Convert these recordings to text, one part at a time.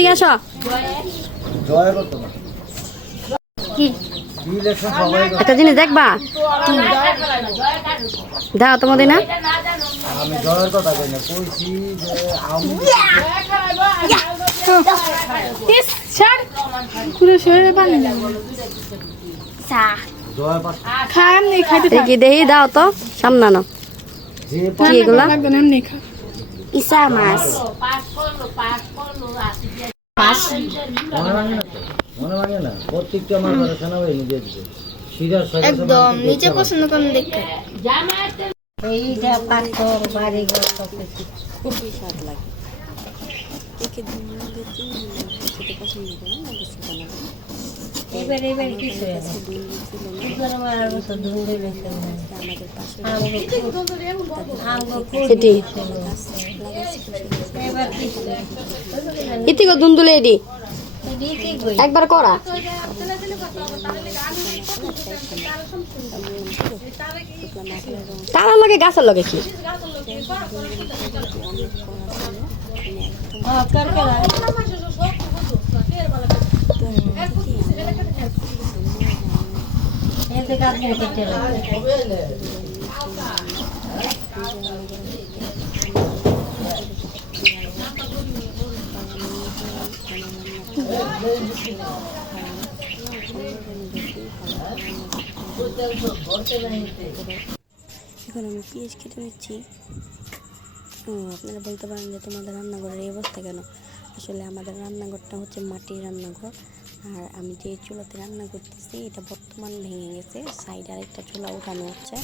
ঠিক আছে কি একটা জিনিস দেখবা দাও তোমাদের না আমি জয়ের কথা কই না কইছি যে আমি ইস ছাড় পুরো শরীরে পানি লাগে চা জয় পাস খাম নেই খাইতে দেখি দেহি দাও তো সামনে নাও যে কি এগুলা লাগবে না এমনি খা ইসা মাছ পাঁচ মনে মানে না প্রত্যেকটা আমার ঘরে খানা হয়ে নিজে দিছে সিরাজ একদম নিচে পছন্দ করেন দেখতে এইটা পাথর বাড়ি ঘর সব কিছু খুবই স্বাদ লাগে একে ধুমুন্দের খেতে পছন্দ করে না কিছু বানাবে এবার কিছু এবার আমার আর বছর ধুন্দে বেঁচে আমাদের পাশে সেটি এবার কিছু ইতিগো দুন্দুলে এডি একবার করা তার লগে গাছের লগে কি এতে কাজ করতে এখন আমি পেঁয়াজ কেটে নিচ্ছি আপনারা বলতে পারেন যে তোমাদের রান্নাঘরের এই অবস্থা কেন আসলে আমাদের রান্নাঘরটা হচ্ছে মাটির রান্নাঘর আর আমি যে চুলাতে রান্না করতেছি এটা বর্তমান ভেঙে গেছে সাইড আরেকটা চুলা উঠানো হচ্ছে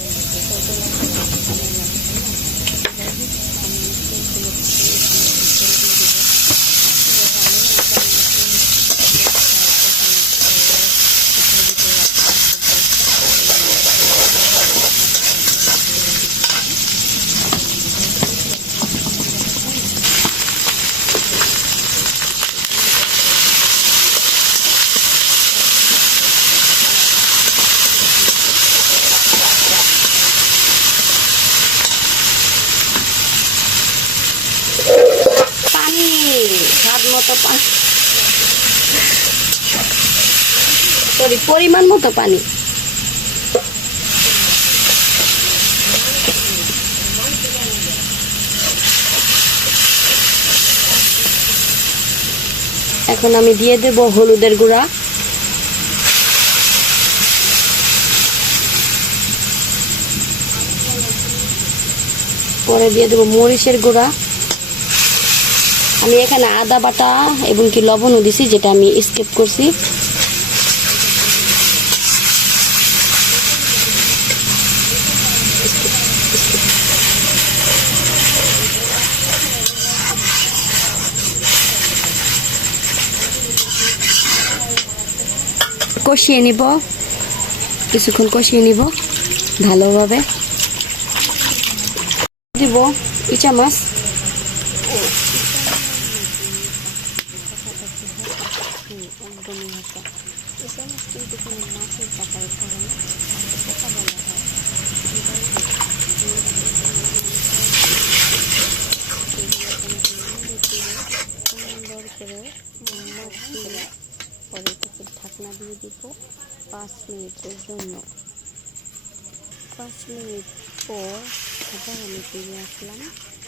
পানি স্বাদ মতো পানি সরি পরিমাণ মতো পানি এখন আমি দিয়ে দেব হলুদের গুঁড়া পরে দিয়ে দেব মরিচের গুঁড়া আমি এখানে আদা বাটা এবং কি লবণও দিছি যেটা আমি স্কিপ করছি কষিয়ে নিব কিছুক্ষণ কষিয়ে নিব ভালোভাবে দিব ইচা মাছ একদমই হাসা ইচা মাছ কিন্তু কোনো মাছের ব্যাপারে করে না কথা বলা হয় সুন্দর করে মাছ দিয়ে পরে এটাকে ঢাকনা দিয়ে দিব 5 মিনিটের জন্য 5 মিনিট পর আবার আমি ফিরে আসলাম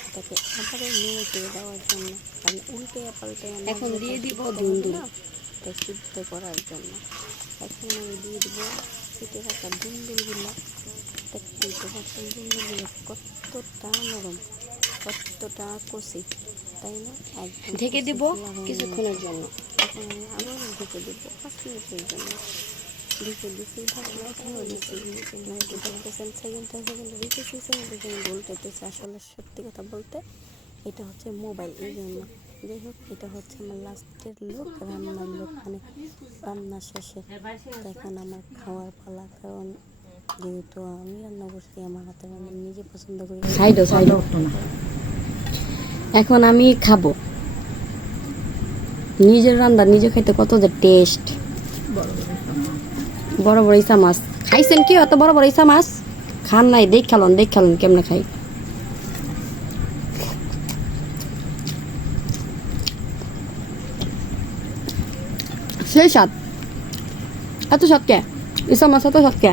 এটাকে আবারও নেড়ে চেড়ে দেওয়ার জন্য কারণ উল্টে পাল্টে এখন দিয়ে দিব ধুন্দুল এটা সিদ্ধ করার জন্য এখন আমি দিয়ে দিব কেটে রাখা ধুন্দুলগুলো দেখতে পাচ্ছেন ধুন্দুলগুলো কতটা নরম কতটা কষি তাই না একদম ঢেকে দিব কিছুক্ষণের জন্য এখন আমি আবারও ঢেকে দেবো 5 মিনিটের জন্য ঢেকে দিচ্ছি ঢাকনা এখনও দিচ্ছি দেখতেছেন সেকেন্ডে রেখেছি সেকেন্ডে বলতেছে আসলে সত্যি কথা বলতে এটা হচ্ছে মোবাইল এই জন্য যাই হোক এটা হচ্ছে আমার লাস্টের লোক রান্নার লোক মানে রান্না শেষে এখন আমার খাওয়ার পালা কারণ যেহেতু আমি রান্না করছি আমার হাতে রান্না নিজে পছন্দ করি সাইডও এখন আমি খাবো নিজের রান্না নিজে খাইতে কত যে টেস্ট বড় বড় ইসা মাছ খাইছেন কি অত বড় বড় ইসা মাছ খান নাই দেখ খালন কেমনে খাই সেই স্বাদ। এত স্বাদ কে? ইসা মাছ এত স্বাদ কে?